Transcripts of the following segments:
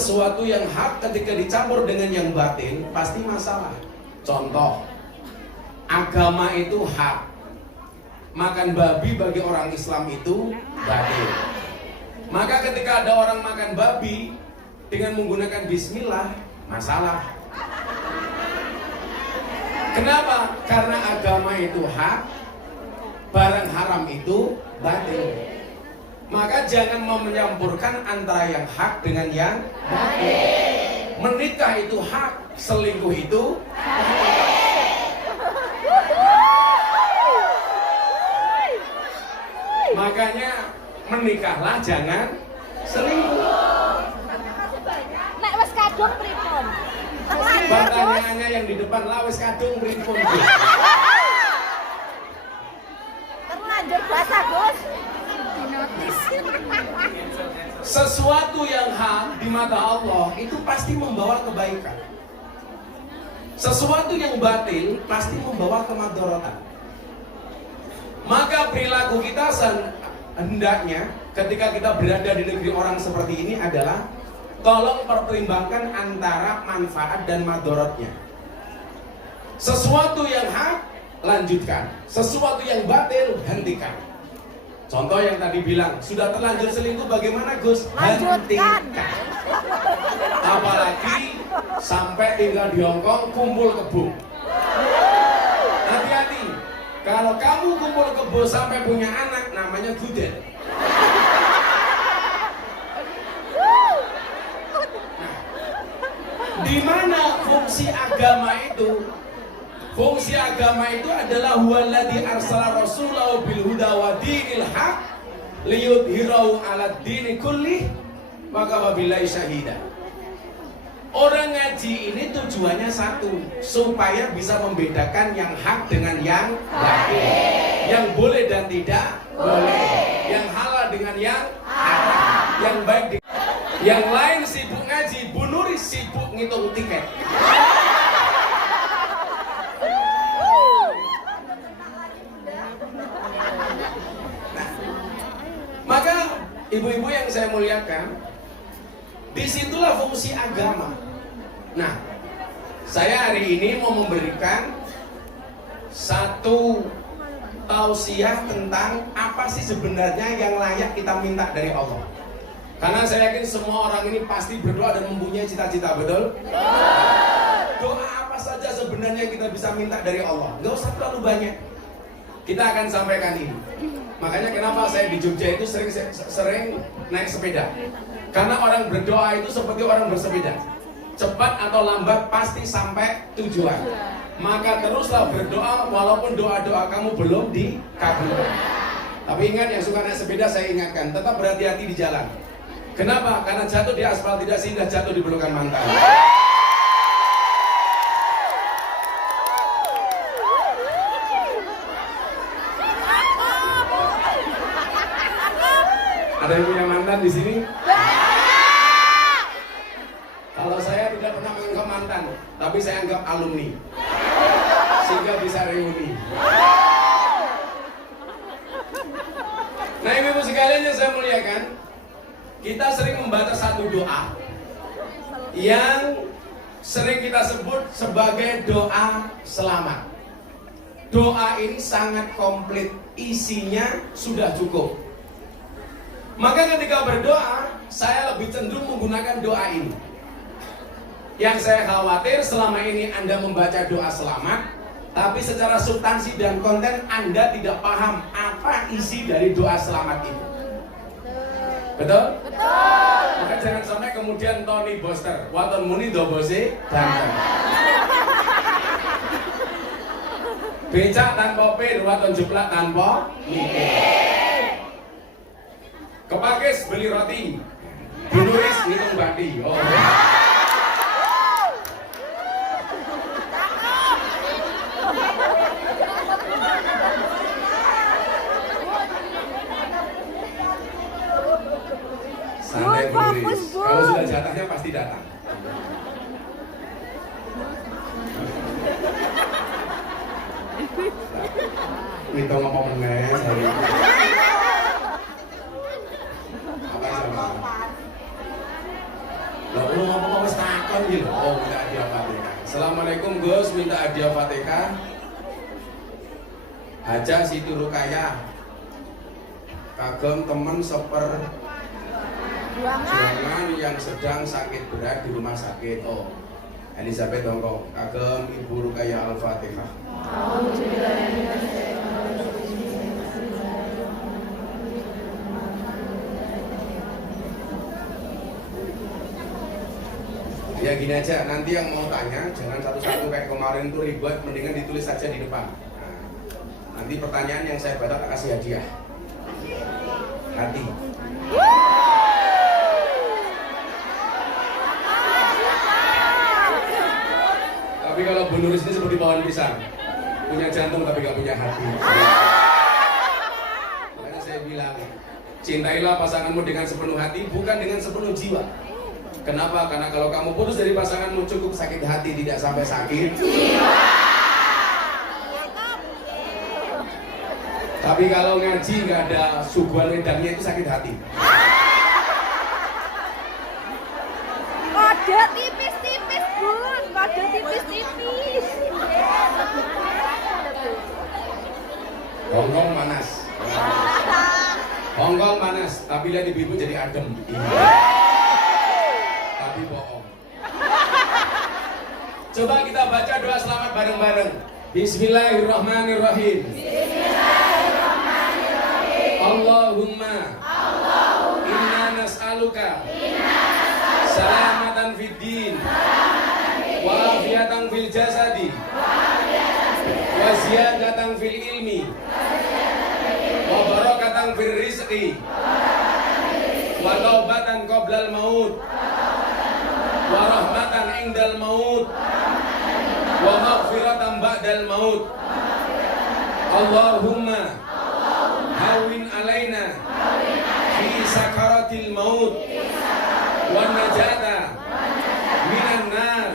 sesuatu yang hak ketika dicampur dengan yang batil pasti masalah. Contoh, agama itu hak, makan babi bagi orang Islam itu batil. Maka ketika ada orang makan babi dengan menggunakan bismillah, masalah. Kenapa? Karena agama itu hak, barang haram itu batil. Maka jangan menyampurkan antara yang hak dengan yang batil. Menikah itu hak, selingkuh itu batil. Makanya menikahlah, jangan selingkuh. Nek wis kadung pripun? Pertanyaannya yang di depan lah wis kadung pripun. Terlanjur basah, Gus. Dinotis. Sesuatu yang hak di mata Allah itu pasti membawa kebaikan. Sesuatu yang batil pasti membawa kemadharatan. Maka perilaku kita hendaknya ketika kita berada di negeri orang seperti ini adalah tolong pertimbangkan antara manfaat dan madharatnya. Sesuatu yang hak, lanjutkan. Sesuatu yang batil, hentikan. Contoh yang tadi bilang, sudah terlanjur selingkuh bagaimana Gus? Lanjutkan. Hentikan. Apalagi sampai tinggal di Hongkong kumpul kebo. Hati-hati. Kalau kamu kumpul kebo sampai punya anak, namanya gudel. Di mana fungsi agama itu? Fungsi agama itu adalah huwallazi arsala rasulahu bil huda wa dinil haq liyudhhirahu 'alad dini kullih wa kafa billahi syahida. Orang ngaji ini tujuannya satu, supaya bisa membedakan yang hak dengan yang batil, yang boleh dan tidak boleh, yang halal dengan yang haram, yang baik dengan yang lain sibuk ngaji, Bu Nuri sibuk ngitung tiket. Maka ibu-ibu yang saya muliakan, disitulah fungsi agama. Nah, saya hari ini mau memberikan satu tausiah tentang apa sih sebenarnya yang layak kita minta dari Allah. Karena saya yakin semua orang ini pasti berdoa dan mempunyai cita-cita, betul? Doa apa saja sebenarnya kita bisa minta dari Allah? Gak usah terlalu banyak. Kita akan sampaikan ini. Makanya kenapa saya di Jogja itu sering naik sepeda. Karena orang berdoa itu seperti orang bersepeda. Cepat atau lambat pasti sampai tujuan. Maka teruslah berdoa walaupun doa-doa kamu belum dikabulkan. Tapi ingat, yang suka naik sepeda saya ingatkan, tetap berhati-hati di jalan. Kenapa? Karena jatuh di aspal tidak seindah jatuh di pelukan mantan. Ada yang punya mantan di sini? Kalau saya tidak pernah menganggap mantan, tapi saya anggap alumni, sehingga bisa reuni. Nah, ibu-ibu sekalian yang saya muliakan, kita sering membaca satu doa yang sering kita sebut sebagai doa selamat. Doa ini sangat komplit, isinya sudah cukup. Maka ketika berdoa, saya lebih cenderung menggunakan doa ini. Yang saya khawatir selama ini Anda membaca doa selamat, tapi secara substansi dan konten Anda tidak paham apa isi dari doa selamat itu. Betul? Betul. Maka jangan sampai kemudian Tony Boster, waton muni dobose danten. Becak tanpa pir, waton jeplak tanpa mikir. Kepakis beli roti, bunuris ngitung bati. Oh. Santai bunuris. Kalau sudah jatahnya pasti datang. Ngitung apa meneh hari ini. Apa sama? Lah lu ngomong wis takon iki lho. Oh, minta hadiah Fatihah. Assalamualaikum Gus, minta hadiah Fatihah. Haja Siti Rukayah. Kagem temen juangan yang sedang sakit berat di rumah sakit. Oh, Elizabeth Tongko. Kagem Ibu Rukayah Al-Fatihah. Ya gini aja, nanti yang mau tanya jangan satu-satu kayak kemarin tuh ribet, mendingan ditulis saja di depan. Nah, nanti pertanyaan yang saya baca tak kasih hadiah. Hati. Tapi kalau Bu Nuris ini seperti pohon pisang, punya jantung tapi gak punya hati. Makanya saya bilang, cintailah pasanganmu dengan sepenuh hati, bukan dengan sepenuh jiwa. Kenapa? Karena kalau kamu putus dari pasanganmu cukup sakit hati, tidak sampai sakit jiwa. Tapi kalau ngaji nggak ada suguhan wedangnya itu sakit hati. Kode tipis-tipis Bun, kode tipis-tipis. Hongkong panas. Hongkong panas, tapi lihat ibu-ibu jadi adem. Tapi bohong. Coba kita baca doa selamat bareng-bareng. Bismillahirrahmanirrahim. Allahumma inna nas'aluka salamatan fid din wa afiatan fil jasadi wa ziyadatan fil ilmi wa barakatan fil rizqi wa taubatan qoblal maut wa rahmatan indal maut wa maghfiratan ba'dal maut. Allahumma hawin alaina fi sakaratil maut wa najata minan nar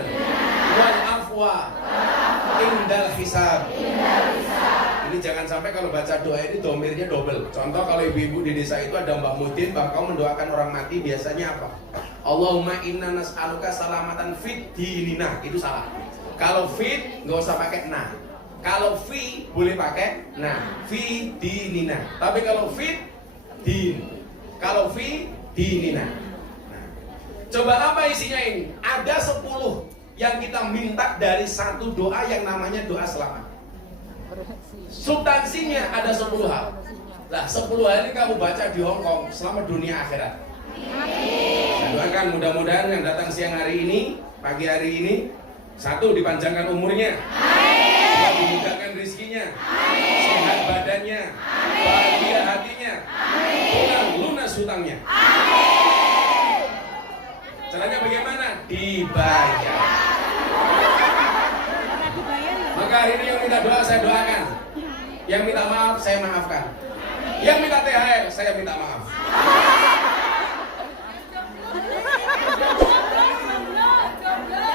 wal afwa indal hisab. Ini jangan sampai kalau baca doa ini domirnya double. Contoh kalau ibu-ibu di desa itu ada Mbah Mudin, Mbah kau mendoakan orang mati biasanya apa? Allahumma inna nas'aluka salamatan fit dinina. Itu salah. Kalau fit nggak usah pakai na. Kalau fi boleh pakai na. Fi dinina. Tapi kalau fit din. Kalau fi dinina. Nah, coba apa isinya ini? Ada 10 yang kita minta dari satu doa yang namanya doa selamat. Substansinya ada 10 hal. Nah, 10 hal ini kamu baca di Hongkong selama dunia akhirat. Saya doakan mudah-mudahan yang datang siang hari ini, pagi hari ini, 1 dipanjangkan umurnya, 2 dimudahkan rezekinya, sehat badannya, bahagia hatinya, pulang lunas hutangnya. Caranya bagaimana? Dibayar. Maka hari ini yang minta doa saya doakan, yang minta maaf saya maafkan, yang minta THR saya minta maaf.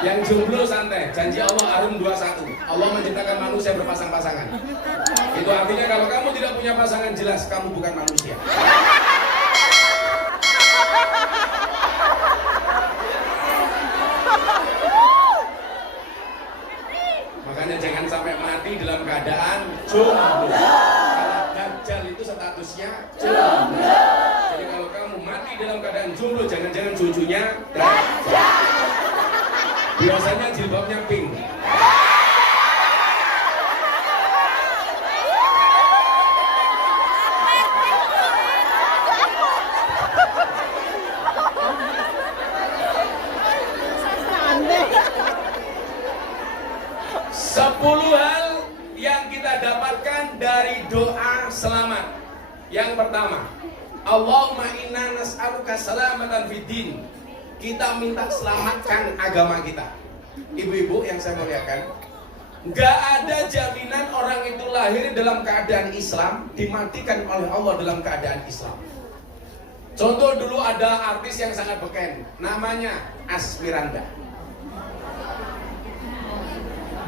Yang jomblo santai, janji Allah Arum 21. Allah menciptakan manusia berpasang-pasangan. Itu artinya kalau kamu tidak punya pasangan jelas kamu bukan manusia. Makanya jangan sampai mati dalam keadaan jomblo. Kalau dajjal itu statusnya jomblo. Jadi kalau kamu mati dalam keadaan jomblo, jangan-jangan cucunya dajjal. Biasanya jilbabnya pink. Sepuluh hal yang kita dapatkan dari doa selamat. Yang pertama, Allahumma inna nas'aluka salamatan fid din. Kita minta selamatkan agama kita. Ibu-ibu yang saya muliakan, gak ada jaminan orang itu lahir dalam keadaan Islam, dimatikan oleh Allah dalam keadaan Islam. Contoh dulu ada artis yang sangat beken, namanya Asmiranda.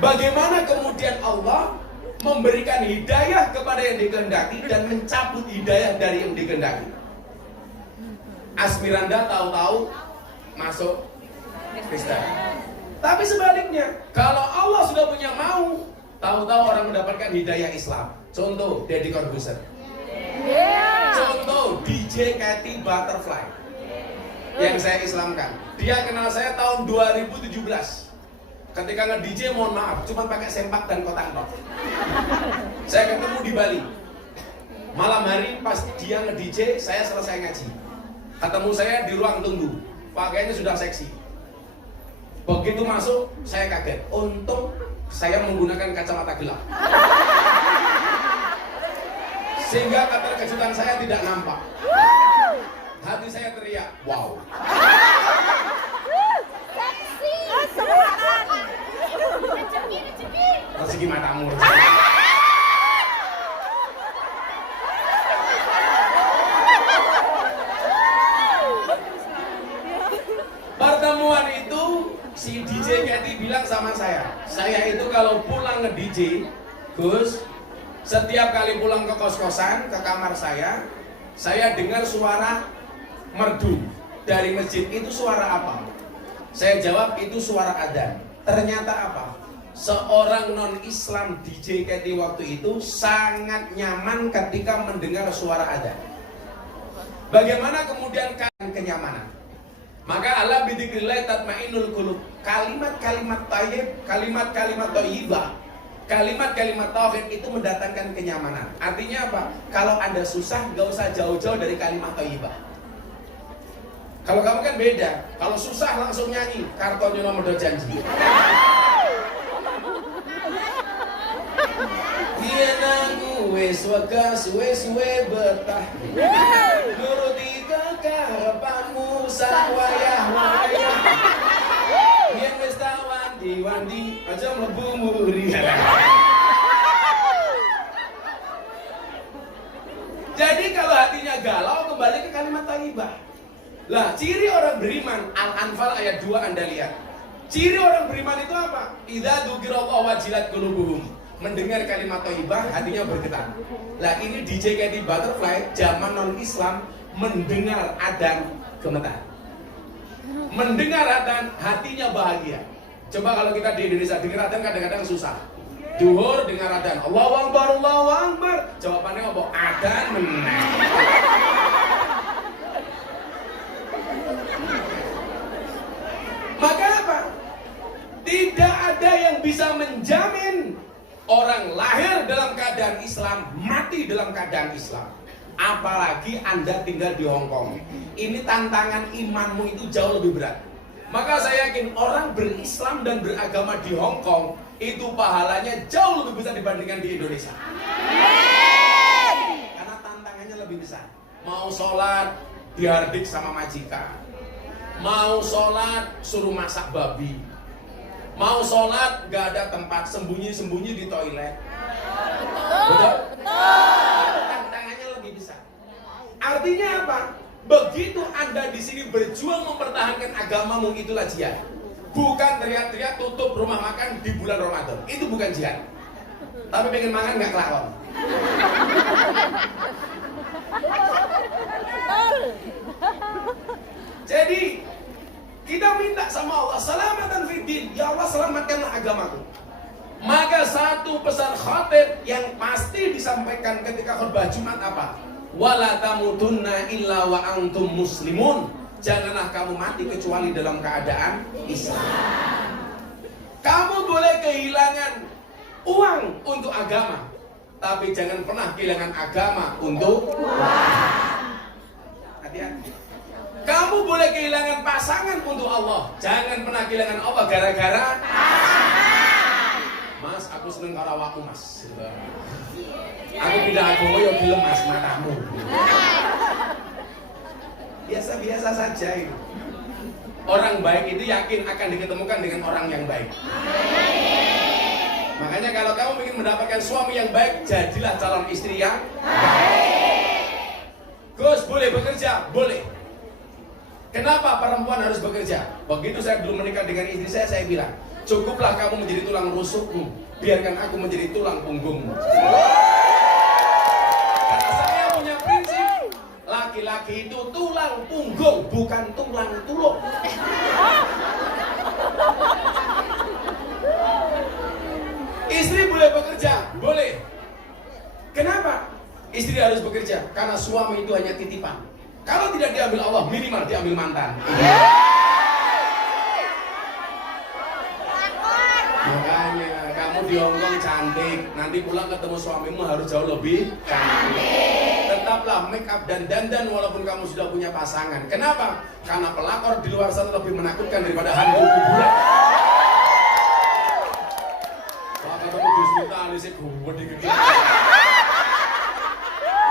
Bagaimana kemudian Allah memberikan hidayah kepada yang dikehendaki dan mencabut hidayah dari yang dikehendaki. Asmiranda tahu-tahu masuk Kristen. Tapi sebaliknya, kalau Allah sudah punya mau, tahu-tahu orang mendapatkan hidayah Islam. Contoh, Deddy Corbuzier. Contoh, DJ Katy Butterfly. Yang saya Islamkan. Dia kenal saya tahun 2017. Ketika nge-DJ, mohon maaf, cuma pakai sempak dan kotak tok. Saya ketemu di Bali. Malam hari pas dia nge-DJ, saya selesai ngaji. Ketemu saya di ruang tunggu. Pakaiannya sudah seksi. Begitu masuk, saya kaget. Untung saya menggunakan kacamata gelap. Sehingga keterkejutan saya tidak nampak. Hati saya teriak, wow. Seksi. Rezeki matamu. Pertemuan itu si DJ Katy bilang sama saya itu kalau pulang nge-DJ, Gus, setiap kali pulang ke kos-kosan, ke kamar saya dengar suara merdu dari masjid. Itu suara apa? Saya jawab, itu suara adzan. Ternyata apa? Seorang non-Islam DJ Katy waktu itu sangat nyaman ketika mendengar suara adzan. Bagaimana kemudian kenyamanan? Maka Allah bidzikrillah tatmainnul qulub. Kalimat-kalimat thayyib, kalimat-kalimat thayyibah, kalimat-kalimat tauhid itu mendatangkan kenyamanan. Artinya apa? Kalau Anda susah, gak usah jauh-jauh dari kalimat thayyibah. Kalau kamu kan beda. Kalau susah langsung nyanyi Kartonyo Nomor Janji. Yen aku wis wegas suwe-suwe betah. Nuruti kekarepanmu sawayah-wayah. Yen wis tak wandi-wandi aja mlebu muri. Jadi kalau hatinya galau, kembali ke kalimat thayyibah. Lah, ciri orang beriman, Al-Anfal ayat 2 Anda lihat. Ciri orang beriman itu apa? Idza dzukirallahu wajilat qulubuhum. Mendengar kalimat thayyibah, hatinya bergetar. Lah, ini DJ Katy Butterfly zaman non-Islam mendengar adzan gemetar. Mendengar adzan hatinya bahagia. Coba kalau kita di Indonesia dengar adzan kadang-kadang susah. Duhur dengar adzan, Allahu Akbar, Allahu Akbar. Jawabannya apa? Adzan menang. Maka apa? Tidak ada yang bisa menjamin orang lahir dalam keadaan Islam, mati dalam keadaan Islam. Apalagi Anda tinggal di Hong Kong. Ini tantangan imanmu itu jauh lebih berat. Maka saya yakin orang berislam dan beragama di Hong Kong itu pahalanya jauh lebih besar dibandingkan di Indonesia. Karena tantangannya lebih besar. Mau sholat dihardik sama majikan. Mau sholat suruh masak babi. Mau sholat gak ada tempat, sembunyi-sembunyi di toilet. Betul? Tantangannya lebih besar. Artinya apa? Begitu Anda di sini berjuang mempertahankan agamamu, itulah jihad. Bukan teriak-teriak tutup rumah makan di bulan Ramadan. Itu bukan jihad. Tapi pengen makan gak kelakon. Jadi kita minta sama Allah selamatan fiddin. Ya Allah, selamatkanlah agamaku. Maka satu pesan khatib yang pasti disampaikan ketika khutbah Jumat apa? Wala tamutunna illa wa antum muslimun. Janganlah kamu mati kecuali dalam keadaan Islam. Kamu boleh kehilangan uang untuk agama, tapi jangan pernah kehilangan agama untuk uang. Hati-hati. Kamu boleh kehilangan pasangan untuk Allah, jangan pernah kehilangan Allah gara-gara Mas, aku seneng karo awakmu, Mas. Aku pindah agama yo gelem Mas matamu. Biasa-biasa saja itu. Orang baik itu yakin akan diketemukan dengan orang yang baik. Makanya kalau kamu ingin mendapatkan suami yang baik, jadilah calon istri yang baik. Gus, boleh bekerja? Boleh. Kenapa perempuan harus bekerja? Begitu saya belum menikah dengan istri saya bilang, cukuplah kamu menjadi tulang rusukmu, biarkan aku menjadi tulang punggungmu. Karena saya punya prinsip, laki-laki itu tulang punggung, bukan tulang tulung. Kenapa istri harus bekerja? Karena suami itu hanya titipan. Kalau tidak diambil Allah, minimal diambil mantan. Makanya kamu di Hongkong cantik, nanti pulang ketemu suamimu harus jauh lebih cantik. Tetaplah make up dan dandan walaupun kamu sudah punya pasangan. Kenapa? Karena pelakor di luar sana lebih menakutkan daripada hantu kuburan. Kalau ketemu Gus Miftah alisnya gede gede.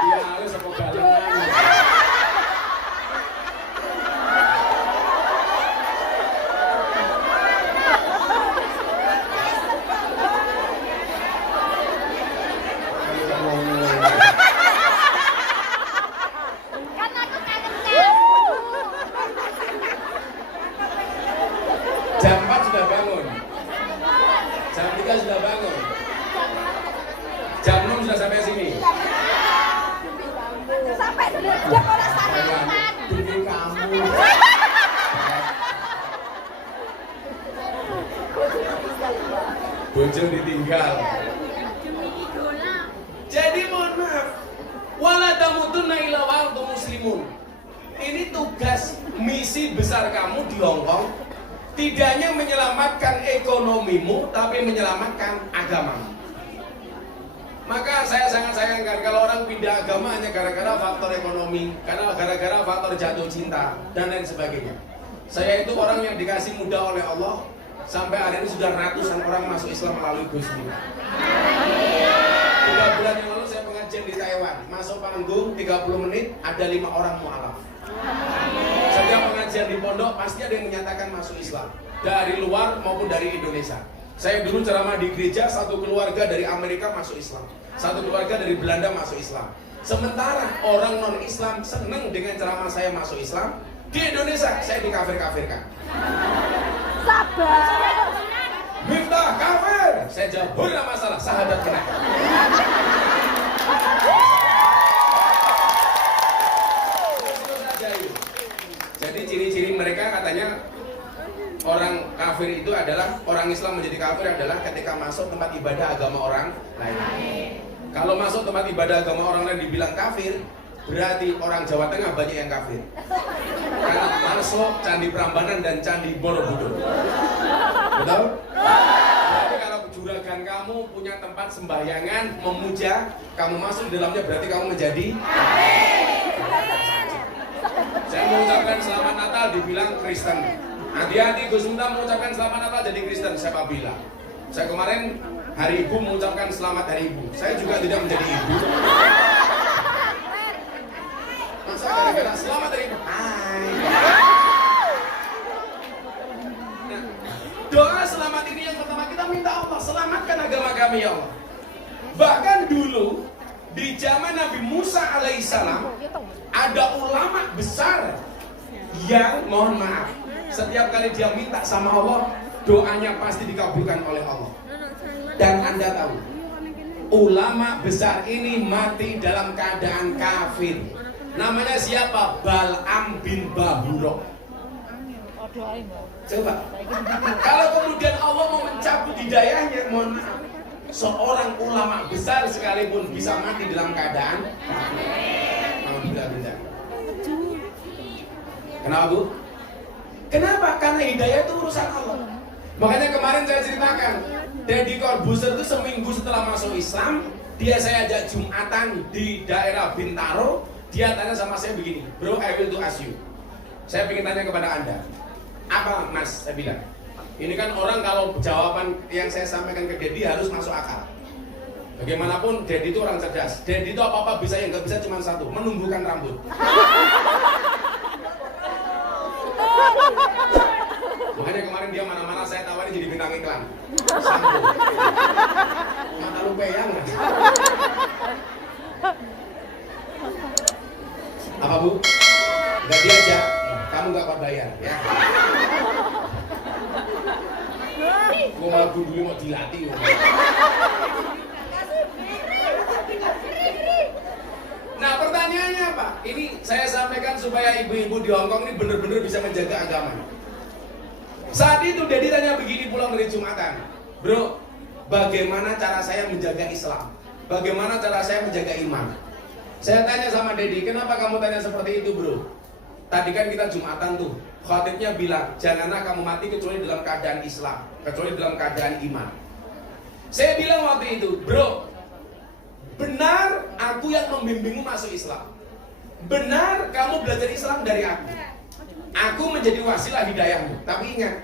Dia alis apa balengan. Kan aku kangen kamu. Jam 4 sudah bangun. Jam 3 sudah bangun. Jam 6 sudah sampai sini. Sampai dia kalau sarapan. Demi kamu. Bojo ditinggal. Jadi mohon maaf. Wala tamutunna illa wa antum muslimun. Ini tugas misi besar kamu di Hongkong. Tidak hanya menyelamatkan ekonomimu, tapi menyelamatkan agamamu. Maka saya sangat sayangkan kalau orang pindah agama hanya gara-gara faktor ekonomi, karena gara-gara faktor jatuh cinta dan lain sebagainya. Saya itu orang yang dikasih mudah oleh Allah, sampai hari ini sudah ratusan orang masuk Islam melalui Gus Miftah. 3 bulan yang lalu saya pengajian di Taiwan, masuk panggung 30 menit ada 5 orang mu'alaf. Setiap pengajian di pondok pasti ada yang menyatakan masuk Islam, dari luar maupun dari Indonesia. Saya dulu ceramah di gereja, satu keluarga dari Amerika masuk Islam, satu keluarga dari Belanda masuk Islam. Sementara orang non-Islam senang dengan ceramah saya masuk Islam. Di Indonesia saya dikafir-kafirkan. Sabar. Miftah kafir. Saya jawab, tidak masalah, sahabat kena. Jadi ciri-ciri mereka katanya orang kafir itu adalah, orang Islam menjadi kafir adalah ketika masuk tempat ibadah agama orang lain. Kalau masuk tempat ibadah agama orang lain dibilang kafir, berarti orang Jawa Tengah banyak yang kafir. Karena masuk Candi Prambanan dan Candi Borobudur. Betul? Berarti kalau juragan kamu punya tempat sembahyangan, memuja, kamu masuk di dalamnya berarti kamu menjadi saya mengucapkan selamat Natal dibilang Kristen. Hati-hati Gus Miftah mengucapkan selamat Natal jadi Kristen, siapa bilang? Saya kemarin hari Ibu mengucapkan selamat hari Ibu. Saya juga tidak menjadi ibu. Masa gara-gara selamat hari Ibu? Hai. Nah, doa selamat ini yang pertama kita minta Allah selamatkan agama kami ya Allah. Bahkan dulu di zaman Nabi Musa alaihissalam ada ulama besar yang mohon maaf, setiap kali dia minta sama Allah, doanya pasti dikabulkan oleh Allah. Dan Anda tahu, ulama besar ini mati dalam keadaan kafir. Namanya siapa? Bal'am bin Bahura. Coba, kalau kemudian Allah mau mencabut hidayahnya, mohon maaf, seorang ulama besar sekalipun bisa mati dalam keadaan alhamdulillah. Kenapa Bu? Kenapa? Karena hidayah itu urusan Allah. Makanya kemarin saya ceritakan, Deddy Corbuzier itu seminggu setelah masuk Islam, dia saya ajak Jumatan di daerah Bintaro. Dia tanya sama saya begini, bro, I will to ask you. Saya ingin tanya kepada Anda, apa Mas? Saya bilang, ini kan orang kalau jawaban yang saya sampaikan ke Deddy harus masuk akal. Bagaimanapun Deddy itu orang cerdas. Deddy itu apa-apa bisa, yang nggak bisa cuma satu, menumbuhkan rambut. Makanya kemarin dia mana-mana saya tawarin jadi bintang iklan. Sampo. Mata lu peyang. Apa Bu? Gak diajak, kamu gak kuat bayar ya. Gue malah dulu mau dilatih. Nah pertanyaannya apa? Ini saya sampaikan supaya ibu-ibu di Hongkong ini benar-benar bisa menjaga agama. Saat itu Deddy tanya begini pulang dari Jumatan, bro, bagaimana cara saya menjaga Islam? bagaimana cara saya menjaga iman? Saya tanya sama Dedi, kenapa kamu tanya seperti itu bro? Tadi kan kita Jumatan tuh, khatibnya bilang, janganlah kamu mati kecuali dalam keadaan Islam, kecuali dalam keadaan iman. Saya bilang waktu itu, bro, benar aku yang membimbingmu masuk Islam. Benar kamu belajar Islam dari aku. Aku menjadi wasilah hidayahmu. Tapi ingat,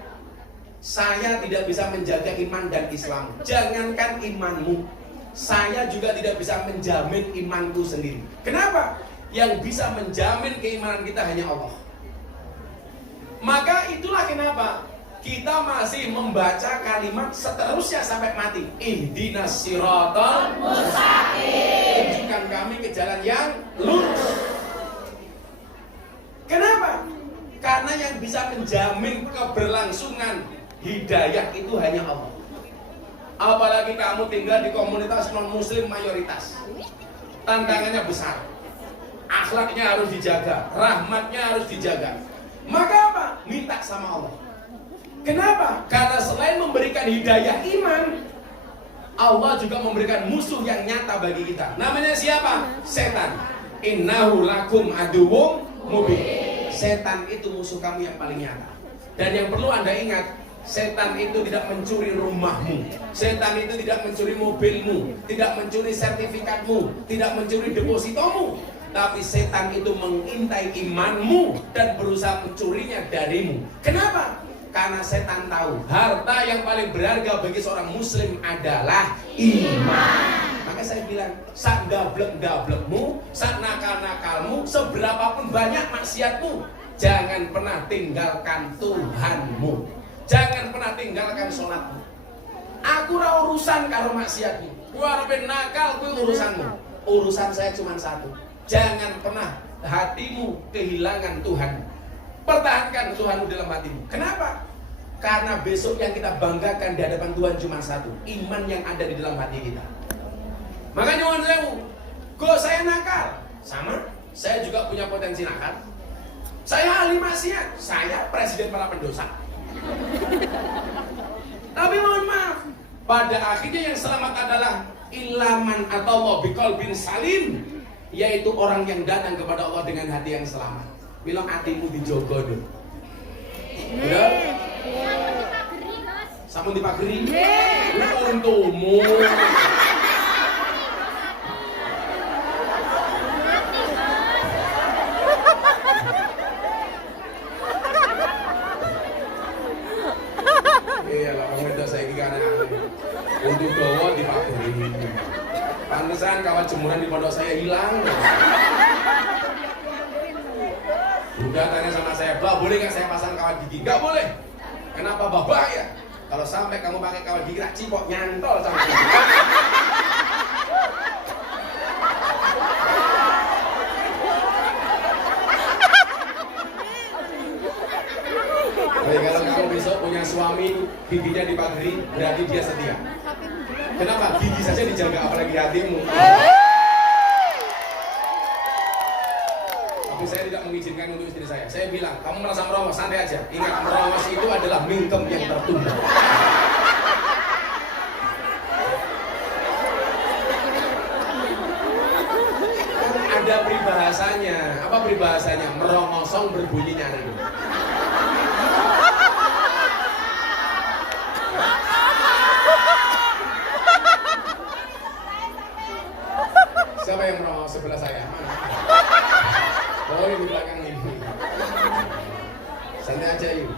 saya tidak bisa menjaga iman dan Islam. Jangankan imanmu, saya juga tidak bisa menjamin imanku sendiri. Kenapa? Yang bisa menjamin keimanan kita hanya Allah. Maka itulah kenapa kita masih membaca kalimat seterusnya sampai mati. Ihdinas siratal mustaqim. Tunjukkan kami ke jalan yang lurus. Kenapa? Karena yang bisa menjamin keberlangsungan hidayah itu hanya Allah. Apalagi kamu tinggal di komunitas non-muslim mayoritas. Tantangannya besar. Akhlaknya harus dijaga, rahmatnya harus dijaga. Maka apa? Minta sama Allah. Kenapa? Karena selain memberikan hidayah iman, Allah juga memberikan musuh yang nyata bagi kita. Namanya siapa? Setan. Innahu lakum aduwwum mubin. Setan itu musuh kamu yang paling nyata. Dan yang perlu Anda ingat, setan itu tidak mencuri rumahmu, setan itu tidak mencuri mobilmu, tidak mencuri sertifikatmu, tidak mencuri depositomu. Tapi setan itu mengintai imanmu dan berusaha mencurinya darimu. Kenapa? Karena setan tahu harta yang paling berharga bagi seorang muslim adalah iman. Maka saya bilang, sak gablek-gablekmu, sak nakal-nakalmu, seberapapun banyak maksiatmu, jangan pernah tinggalkan Tuhanmu. Jangan pernah tinggalkan sholatmu. Aku ora urusan karo maksiatmu. Ku arep nakal kuwi urusanmu. Urusan saya cuma satu. Jangan pernah hatimu kehilangan Tuhan. Pertahankan Tuhanmu dalam hatimu. Kenapa? Karena besok yang kita banggakan di hadapan Tuhan cuma satu, iman yang ada di dalam hati kita. Makanya nyuwun sewu, kok saya nakal? Sama, saya juga punya potensi nakal. Saya ahli maksiat, saya presiden para pendosa. Tapi mohon maaf, pada akhirnya yang selamat adalah ilaman atau Allah bikol bin salim, yaitu orang yang datang kepada Allah dengan hati yang selamat. Bilang hatimu dijogo dong. Benar? Sampun dipageri. Untukmu. Iya lah, kamu itu saya kira untuk bawa dipageri. Pantesan kawan jemuran di pondok saya hilang. Udah tanya sama saya, "Bah, boleh nggak saya pasang kawat gigi?" Nggak boleh. Kenapa, Bah? Bahaya. Kalau sampai kamu pakai kawat gigi, tak cipok nyantol sama gigi. Jadi kalau kamu besok punya suami giginya dipageri, berarti dia setia. Kenapa? Gigi saja dijaga, apalagi hatimu. Tapi saya tidak mengizinkan untuk istri saya. Saya bilang, kamu merasa merongos, santai aja. Ingat, merongos itu adalah mingkem yang tertunda. Ada peribahasanya. Apa peribahasanya? Merongosong berbunyi nyari. Siapa yang merongos sebelah saya? Oh, yang di belakang ini. Santai aja yuk.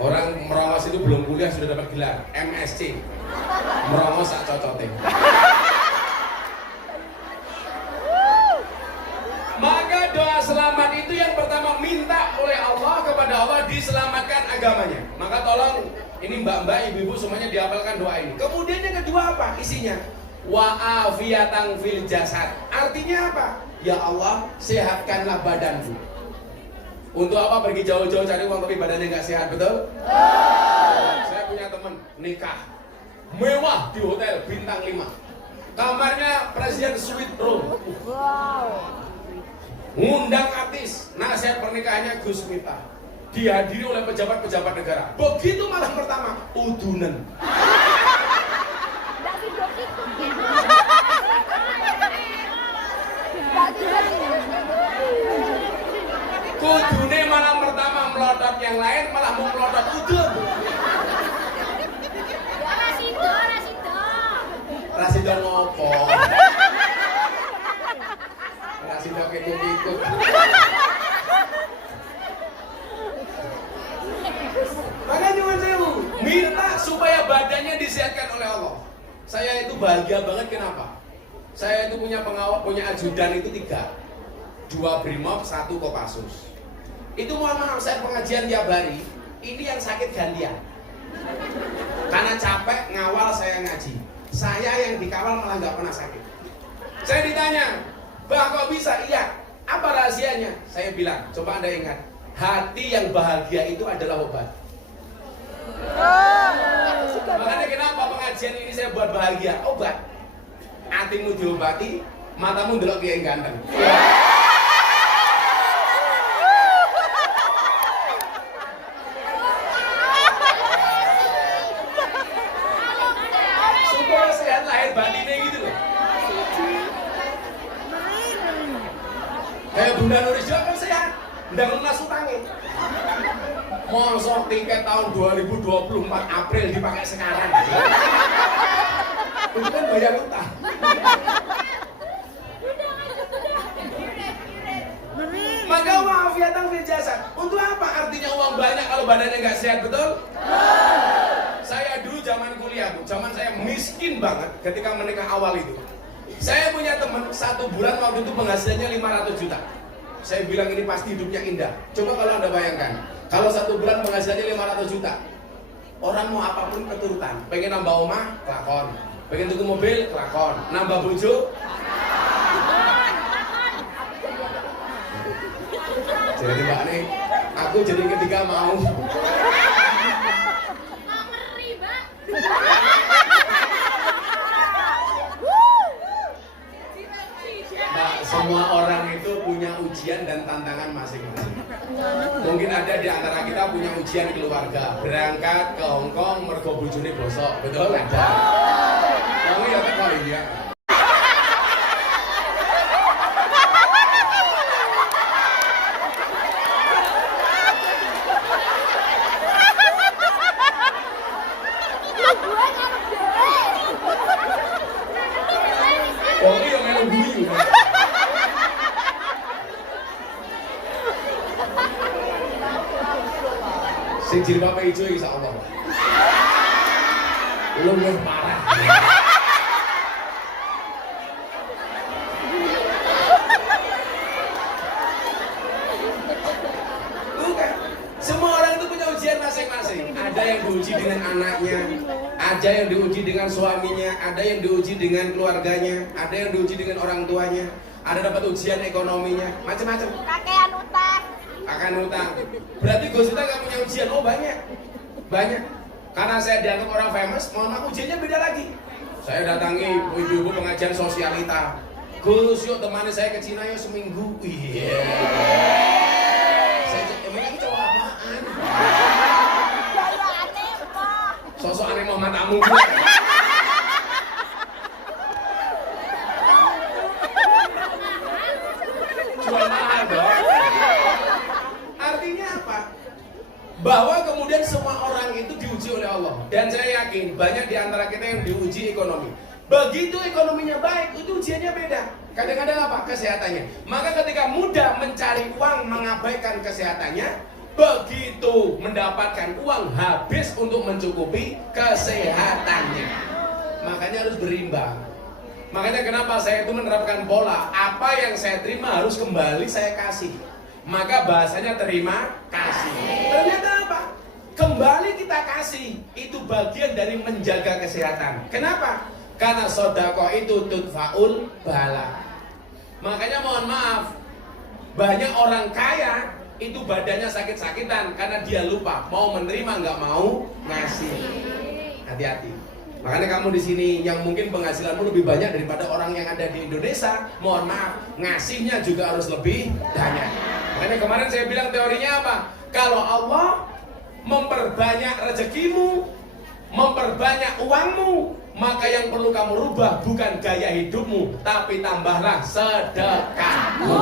Orang merongos itu belum kuliah sudah dapat gelar MSc. Merongos sak cocote. Maka doa selamat itu yang pertama minta oleh Allah kepada Allah diselamatkan agamanya. Maka tolong ini mbak-mbak, ibu-ibu semuanya dihafalkan doa ini. Kemudian yang kedua apa isinya? Wa afiyatan fil jasad. Artinya apa? Ya Allah, sehatkanlah badanku. Untuk apa pergi jauh-jauh cari uang tapi badannya nggak sehat, betul? Saya punya teman nikah mewah di hotel bintang 5. Kamarnya presiden suite room. Ngundang artis, nasihat pernikahannya Gus Miftah. Dihadiri oleh pejabat-pejabat negara. Begitu malam pertama, udunan. Saya itu bahagia banget, kenapa? Saya itu punya pengawal, punya ajudan itu 3. 2 Brimob, 1 Kopassus. Itu mohon maaf, saya pengajian tiap hari, ini yang sakit gantian. Karena capek ngawal saya ngaji. Saya yang dikawal malah nggak pernah sakit. Saya ditanya, "Bah, kok bisa?" "Iya." "Apa rahasianya?" Saya bilang, "Coba Anda ingat, hati yang bahagia itu adalah obat." Makanya kenapa pengajian ini saya buat bahagia? Obat. Hatimu diobati, matamu delok kiai ganteng. Supaya sehat lahir batinnya gitu loh. Kayak Bunda Nurisjo kan sehat, ndak lunas utangnya. Mosok tiket tahun 2024 April dipakai sekarang. Itu kan bayar utang. Maka wa'afiatan fil jasad. Untuk apa artinya uang banyak kalau badannya nggak sehat, betul? Saya dulu zaman kuliah, Bu, zaman saya miskin banget ketika menikah awal itu. Saya punya teman 1 bulan waktu itu penghasilannya 500 juta. Saya bilang ini pasti hidupnya indah. Coba kalau Anda bayangkan, kalau 1 bulan penghasilannya 500 juta, orang mau apapun keturutan. Pengen nambah rumah, kelakon. Pengen tuku mobil, kelakon. Nambah bojo, jadi Mbak nih, aku jadi ketiga mau. Ngeri, Mbak. Mbak, semua orang itu punya ujian dan tantangan masing-masing. Mungkin ada di antara kita punya ujian keluarga, berangkat ke Hongkong mergo bojone bosok, betul ada. Kamu ya tak kali ya. Oh iya melu guyu. Sing jilbab ijo iki insyaallah. Luwih parah. Bukan. Semua orang itu punya ujian masing-masing. Ada yang diuji dengan anaknya, ada yang diuji dengan suaminya, ada yang diuji dengan keluarganya, ada yang diuji dengan orang tuanya, ada dapat ujian ekonominya, macam-macam. Kakean utang. Akan utang. Berarti Gus Ita nggak punya ujian? Oh banyak, banyak. Karena saya dianggap orang famous, mohon maaf ujiannya beda lagi. Saya datangi ibu-ibu pengajian sosialita. Gus, yuk temani saya ke Cina yuk seminggu. Iya. Saya emang ini cowok apaan? Gaya aneh, Pak. Sosok aneh mau matamu. Jual mahal dong. Artinya apa? Bahwa kemudian semua orang itu diuji oleh Allah. Dan saya yakin banyak di antara kita yang diuji ekonomi. Begitu ekonominya baik, itu ujiannya beda. Kadang-kadang apa? Kesehatannya. Maka ketika mudah mencari uang mengabaikan kesehatannya, begitu mendapatkan uang habis untuk mencukupi kesehatannya. Makanya harus berimbang. Makanya kenapa saya itu menerapkan pola, apa yang saya terima harus kembali saya kasih. Maka bahasanya terima kasih. Ternyata apa? Kembali kita kasih, itu bagian dari menjaga kesehatan. Kenapa? Karena sodako itu tudfaul bala. Makanya mohon maaf, banyak orang kaya itu badannya sakit-sakitan karena dia lupa mau menerima, nggak mau ngasih. Hati-hati. Makanya kamu di sini yang mungkin penghasilanmu lebih banyak daripada orang yang ada di Indonesia, mohon maaf, ngasihnya juga harus lebih banyak. Makanya kemarin saya bilang teorinya apa? Kalau Allah memperbanyak rezekimu, memperbanyak uangmu, maka yang perlu kamu rubah bukan gaya hidupmu, tapi tambahlah sedekahmu.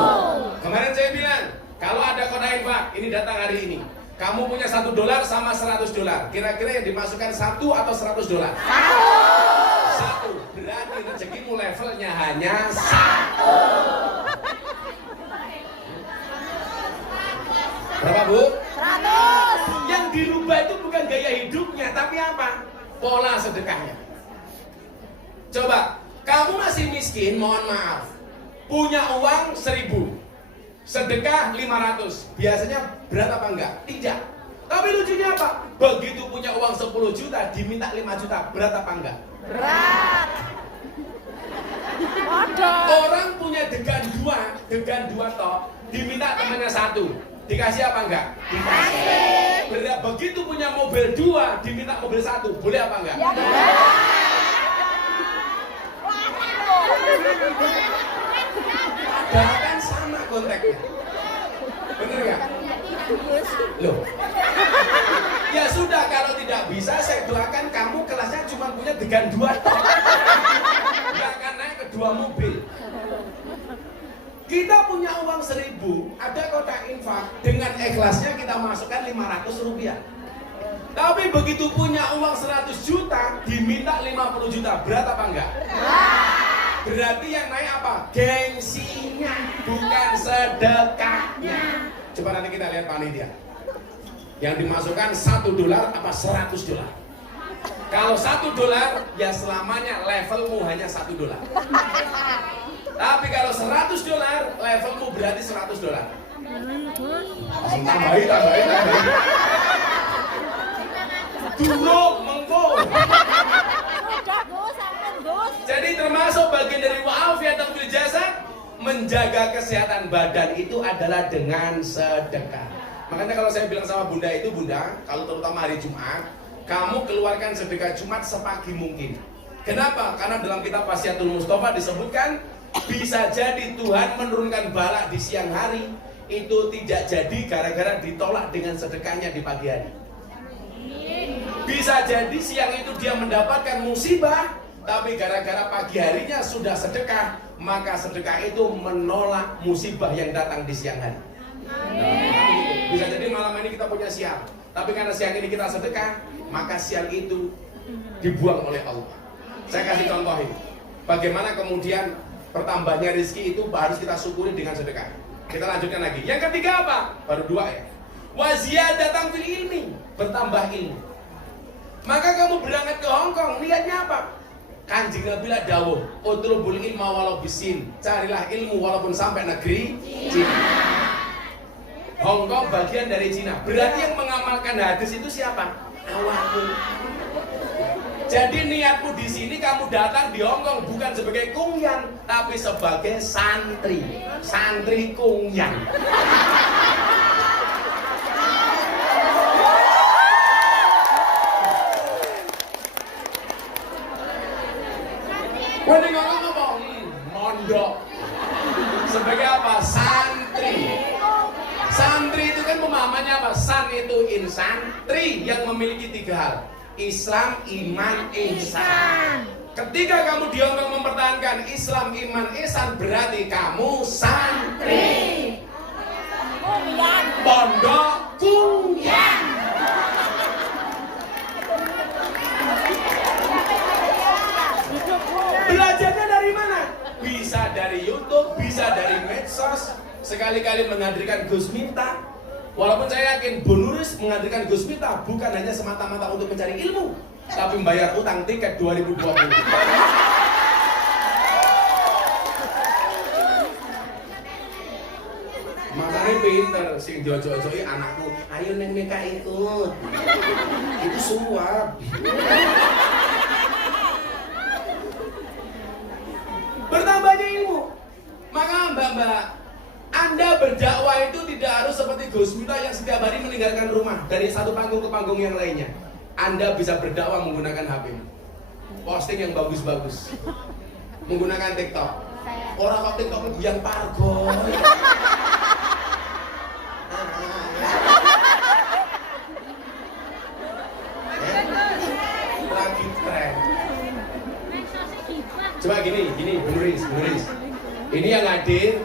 Kemarin saya bilang, kalau ada kota infak, ini datang hari ini, kamu punya $1 sama $100, kira-kira yang dimasukkan 1 atau $100? 1. Berarti rezekimu levelnya hanya 1. Berapa, Bu? 100. Yang dirubah itu bukan gaya hidupnya, tapi apa? Pola sedekahnya. Coba, kamu masih miskin, mohon maaf. Punya uang 1.000, sedekah 500. Biasanya berat apa enggak? Tidak. Tapi lucunya apa? Begitu punya uang 10 juta, diminta 5 juta. Berat apa enggak? Berat. Orang punya degan dua toh, diminta temannya 1. Dikasih apa enggak? Dikasih. Begitu punya mobil 2, diminta mobil 1. Boleh apa enggak? Ya, Padahal kan sama konteksnya. Bener nggak? Loh. Ya sudah, kalau tidak bisa saya doakan kamu kelasnya cuma punya degan 2 toh. Nggak akan naik ke 2 mobil. Kita punya uang 1.000, ada kotak infak, dengan ikhlasnya kita masukkan 500 rupiah. Tapi begitu punya uang 100 juta, diminta 50 juta, berat apa enggak? Berarti yang naik apa? Gengsinya, bukan sedekahnya. Coba nanti kita lihat panitia. Yang dimasukkan $1 apa $100? Kalau $1 ya selamanya levelmu hanya $1. Tapi kalau $100 levelmu berarti $100. Tambahin. Duruk mengko. Jadi termasuk bagian dari wa'afiatan fil jasad, menjaga kesehatan badan itu adalah dengan sedekah. Makanya kalau saya bilang sama bunda itu, bunda, kalau terutama hari Jumat, kamu keluarkan sedekah Jumat sepagi mungkin. Kenapa? Karena dalam kitab Wasiatul Mustafa disebutkan, bisa jadi Tuhan menurunkan bala di siang hari, itu tidak jadi gara-gara ditolak dengan sedekahnya di pagi hari. Bisa jadi siang itu dia mendapatkan musibah, tapi gara-gara pagi harinya sudah sedekah, maka sedekah itu menolak musibah yang datang di siang hari. Bisa jadi malam ini kita punya siang, tapi karena siang ini kita sedekah, maka siang itu dibuang oleh Allah. Saya kasih contoh ini, bagaimana kemudian pertambahannya rezeki itu harus kita syukuri dengan sedekah. Kita lanjutkan lagi. Yang ketiga apa? Baru 2 ya. Waziyadatan fil ilmi, bertambah ilmu. Maka kamu berangkat ke Hong Kong, niatnya apa? Kanjeng Nabi lah dawuh, utlubul ilma walau bisin, carilah ilmu walaupun sampai negeri Cina. Hong Kong bagian dari Cina. Berarti yang mengamalkan hadis itu siapa? Awakmu. Jadi niatmu di sini, kamu datang di Hong Kong bukan sebagai kungyan, tapi sebagai santri. Santri kungyan. Wah, ini ngomong apa? Mondok. Sebagai apa? Santri. Santri itu kan pemahamannya apa? San itu insan, tri yang memiliki 3 hal. Islam, iman, ihsan. Ketika kamu di Hong Kong mempertahankan Islam, iman, ihsan, berarti kamu santri. Pondok kungyan. Belajarnya dari mana? Bisa dari YouTube, bisa dari medsos. Sekali-kali menghadirkan Gus Miftah. Walaupun saya yakin Bu Nuris menghadirkan Gus Miftah bukan hanya semata-mata untuk mencari ilmu, tapi membayar utang tiket 2020. Makanya pinter, sing jojo-joi anakku, ayo neng Meka ikut. Itu suap. Bertambahnya ilmu. Maka mbak-mbak, Anda berdakwah itu tidak harus seperti Gus Miftah yang setiap hari meninggalkan rumah dari satu panggung ke panggung yang lainnya. Anda bisa berdakwah menggunakan HP, posting yang bagus-bagus, menggunakan TikTok. Orang kok TikTok yang pargo. Lagi tren. Coba gini, beneris. Ini yang hadir,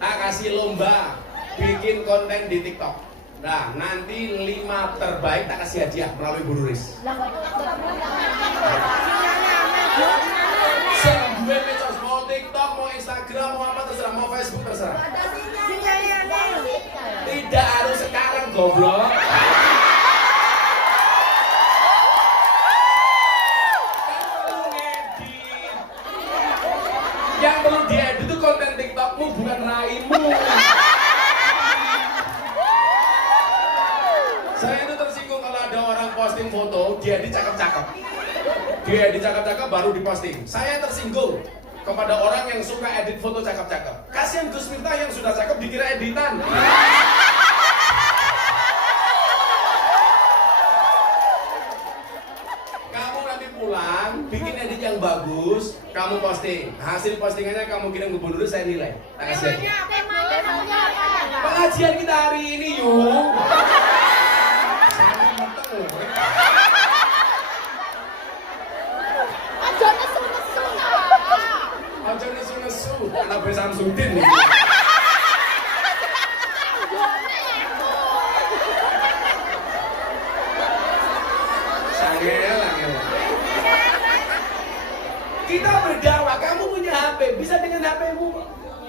tak kasih lomba bikin konten di TikTok. Nah, nanti 5 terbaik tak kasih hadiah melalui Bu Nuris. Gue medsos, mau TikTok, mau Instagram, mau apa terserah, mau Facebook terserah. Tidak harus sekarang, goblok. Kan perlu ngedit, diedit cakep-cakep. Diedit cakep-cakep baru diposting. Saya tersinggung kepada orang yang suka edit foto cakep-cakep. Kasihan Gus Miftah yang sudah cakep dikira editan. Kamu nanti pulang, bikin edit yang bagus, kamu posting. Hasil postingannya kamu kirim ke Bu Nurul, saya nilai. Tak kasih aja. Temanya apa? Pengajian kita hari ini yuk. Aja nesu-nesu lah. Aja nesu-nesu, anak gue Samsudin nih. Sangel. Kita berdakwah, kamu punya HP, bisa dengan HP-mu.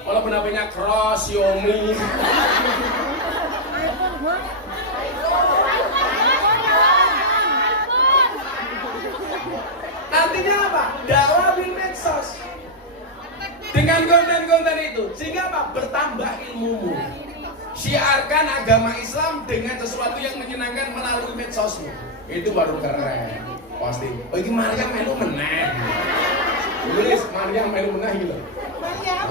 Walaupun HP-nya cross, Xiaomi. Nantinya apa? Dakwah di medsos. Dengan konten-konten itu, sehingga apa? Bertambah ilmumu. Syiarkan agama Islam dengan sesuatu yang menyenangkan melalui medsosmu. Itu baru keren. Posting. Oh ini Maryam melu meneh. Tulis Maryam melu meneh gitu. Maryam.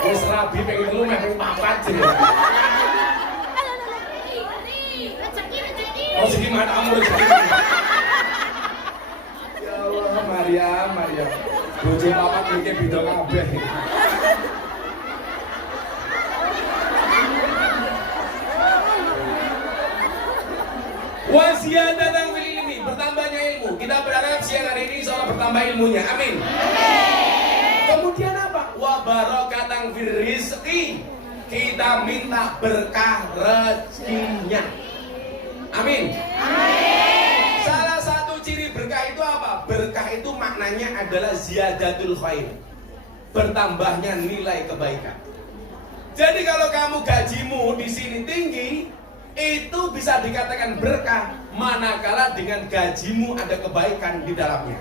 Wis rabi pengen telu meh pengen papat jenenge. Rezeki. Oh segi matamu rezeki. Ya Allah Maryam. Bojo papat mikir beda kabeh. Wasiyadatan fil ilmi, bertambahnya ilmu. Kita berharap siang hari ini seolah bertambah ilmunya. Amin. Kemudian apa? Wa barakatan fil rizqi. Kita minta berkah rezekinya. Amin. Salah satu ciri berkah itu apa? Berkah itu maknanya adalah ziyadatul khair. Bertambahnya nilai kebaikan. Jadi kalau kamu gajimu di sini tinggi, itu bisa dikatakan berkah manakala dengan gajimu ada kebaikan di dalamnya.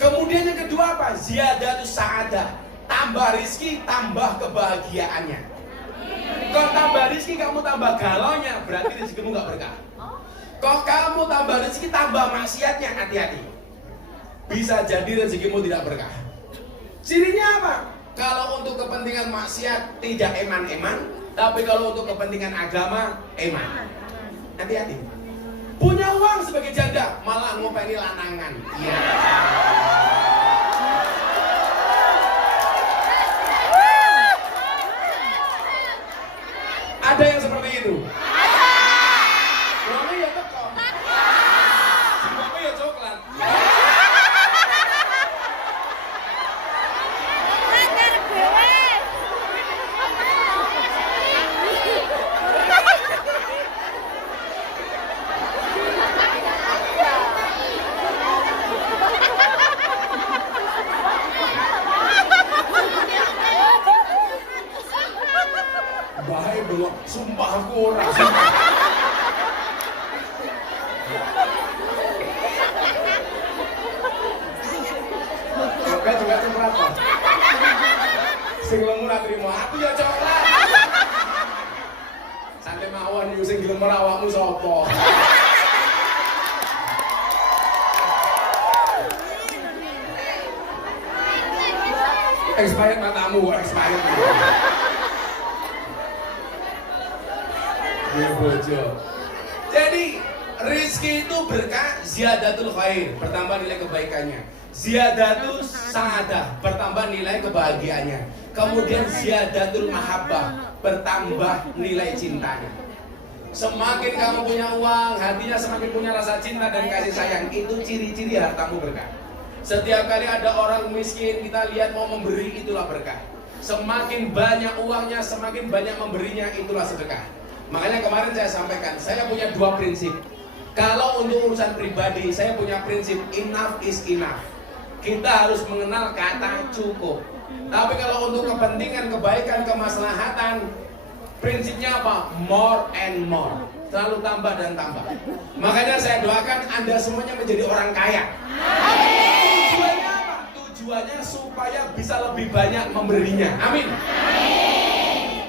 Kemudian yang kedua apa? Ziyadatus sa'adah. Tambah rizki, tambah kebahagiaannya. Kalau tambah rizki kamu tambah galaunya, berarti rezekimu nggak berkah. Kalau kamu tambah rezeki tambah maksiatnya, hati-hati. Bisa jadi rezekimu tidak berkah. Cirinya apa? Kalau untuk kepentingan maksiat tidak eman-eman, tapi kalau untuk kepentingan agama, eman. Hati-hati. Punya uang sebagai janda, malah ngopeni lanangan. Iya. Ada yang seperti itu? Uangnya ya teko. Jiwamu ya coklat. Bahaya belum, sumpah aku orang. Oke juga coklat kok. Sing lemu ra trimo, aku ya coklat. Santai mawon yo sing gelem awakmu sapa? Expired matamu, expired. Ya bojo. Jadi rizki itu berkah, ziyadatul khair, bertambah nilai kebaikannya. Ziyadatul sa'adah, bertambah nilai kebahagiaannya. Kemudian ziyadatul mahabbah, bertambah nilai cintanya. Semakin kamu punya uang, hatinya semakin punya rasa cinta dan kasih sayang. Itu ciri-ciri hartamu berkah. Setiap kali ada orang miskin, kita lihat mau memberi, itulah berkah. Semakin banyak uangnya, semakin banyak memberinya, itulah sedekah. Makanya kemarin saya sampaikan, saya punya dua prinsip. Kalau untuk urusan pribadi, saya punya prinsip enough is enough. Kita harus mengenal kata cukup. Tapi kalau untuk kepentingan, kebaikan, kemaslahatan, prinsipnya apa? More and more. Selalu tambah dan tambah. Makanya saya doakan Anda semuanya menjadi orang kaya. Tujuannya apa? Tujuannya supaya bisa lebih banyak memberinya. Amin.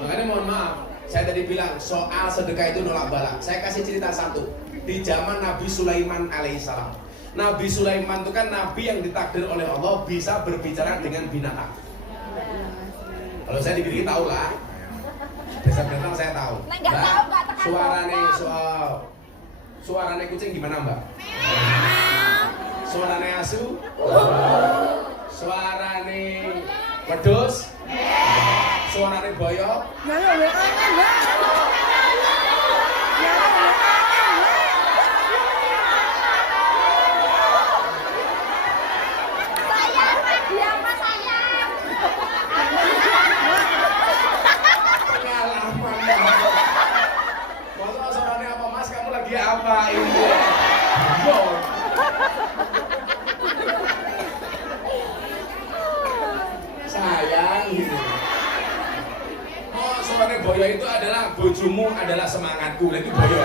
Makanya mohon maaf, saya tadi bilang soal sedekah itu nolak balak. Saya kasih cerita satu. di zaman Nabi Sulaiman alaihissalam. Nabi Sulaiman itu kan nabi yang ditakdir oleh Allah bisa berbicara dengan binatang. Kalau saya dikit tahu lah. Desa binatang saya tahu. Suarane kucing gimana Mbak? Suarane asu? Suarane wedhus? Suarane boyok? Apa ini? Sayang gitu. Oh, suaranya boyo itu adalah bojomu adalah semangatku. Itu boyo.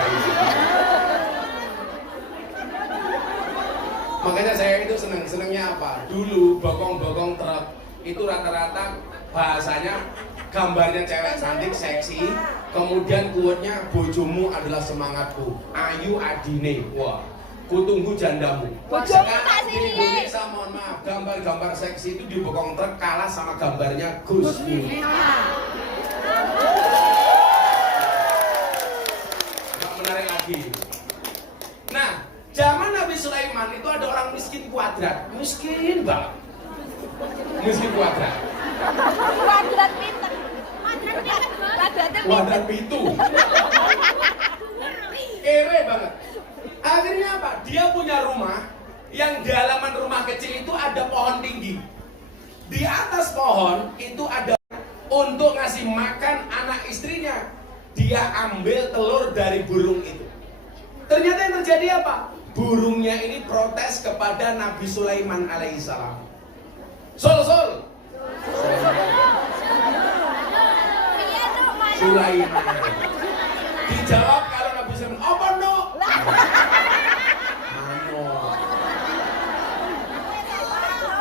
Makanya saya itu senengnya apa? Dulu bokong-bokong truk itu rata-rata bahasanya gambarnya cewek cantik, seksi, kemudian quote-nya bojomu adalah semangatku, ayu adine, wah, kutunggu jandamu. Sekarang di Indonesia, mohon maaf, gambar-gambar seksi itu di bokong truk kalah sama gambarnya Gus Dur. Nggak menarik lagi. Nah, zaman Nabi Sulaiman itu ada orang miskin kuadrat, miskin banget, miskin kuadrat. Kuadrat pinter. Kuadrat pitu. Kere banget. Akhirnya apa? Dia punya rumah yang di halaman rumah kecil itu ada pohon tinggi. Di atas pohon itu ada untuk ngasih makan anak istrinya. Dia ambil telur dari burung itu. Ternyata yang terjadi apa? Burungnya ini protes kepada Nabi Sulaiman alaihissalam. Sol. Sulaiman. Dijawab kalau Nabi Sulaiman, apa no? Mano.